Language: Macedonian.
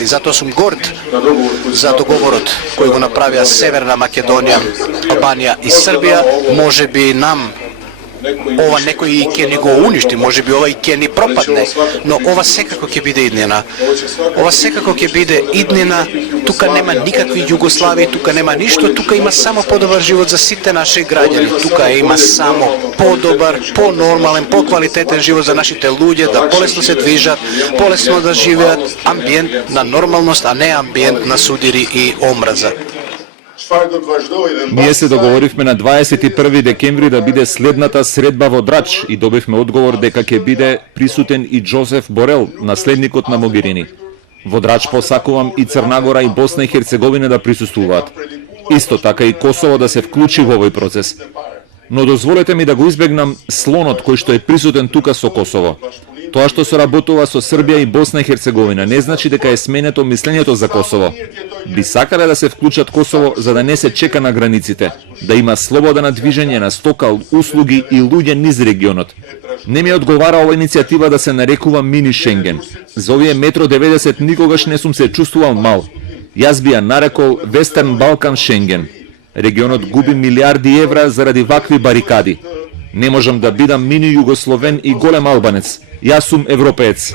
И затоа сум горд за договорот кој го направија Северна Македонија, Албанија и Србија. Може би нам ова некој ќе ни го уништи, може би ова и ќе ни пропадне, но ова секако ќе биде иднина. Ова секако ќе биде иднина. Тука нема никакви Југославии, тука нема ништо, тука има само подобар живот за сите наши граѓани. Тука има само подобар, понормален, поквалитетен живот за нашите луѓе, да полесно се движат, полесно да живеат, амбиент на нормалност, а не амбиент на судири и омраза. Ние се договоривме на 21 декември да биде следната средба во Драч и добивме одговор дека ќе биде присутен и Џозеф Борел, наследникот на Могерини. Во Драч посакувам и Црна и Босна и Херцеговина да присуствуваат. Исто така и Косово да се вклучи во овој процес. Но дозволете ми да го избегнам слонот кој што е присутен тука со Косово. Тоа што се работува со Србија и Босна и Херцеговина не значи дека е сменето мислењето за Косово. Би сакале да се вклучат Косово за да не се чека на границите, да има слобода на движење на стока, услуги и луѓе низ регионот. Не ми одговара ова иницијатива да се нарекува мини Шенген. За овие метро 90 никогаш не сум се чувствувал мал. Јас би ја нарекол Вестерн Балкан Шенген. Регионот губи милиарди евра заради вакви барикади. Не можам да бидам мини Југословен и голем албанец. Јас сум европеец.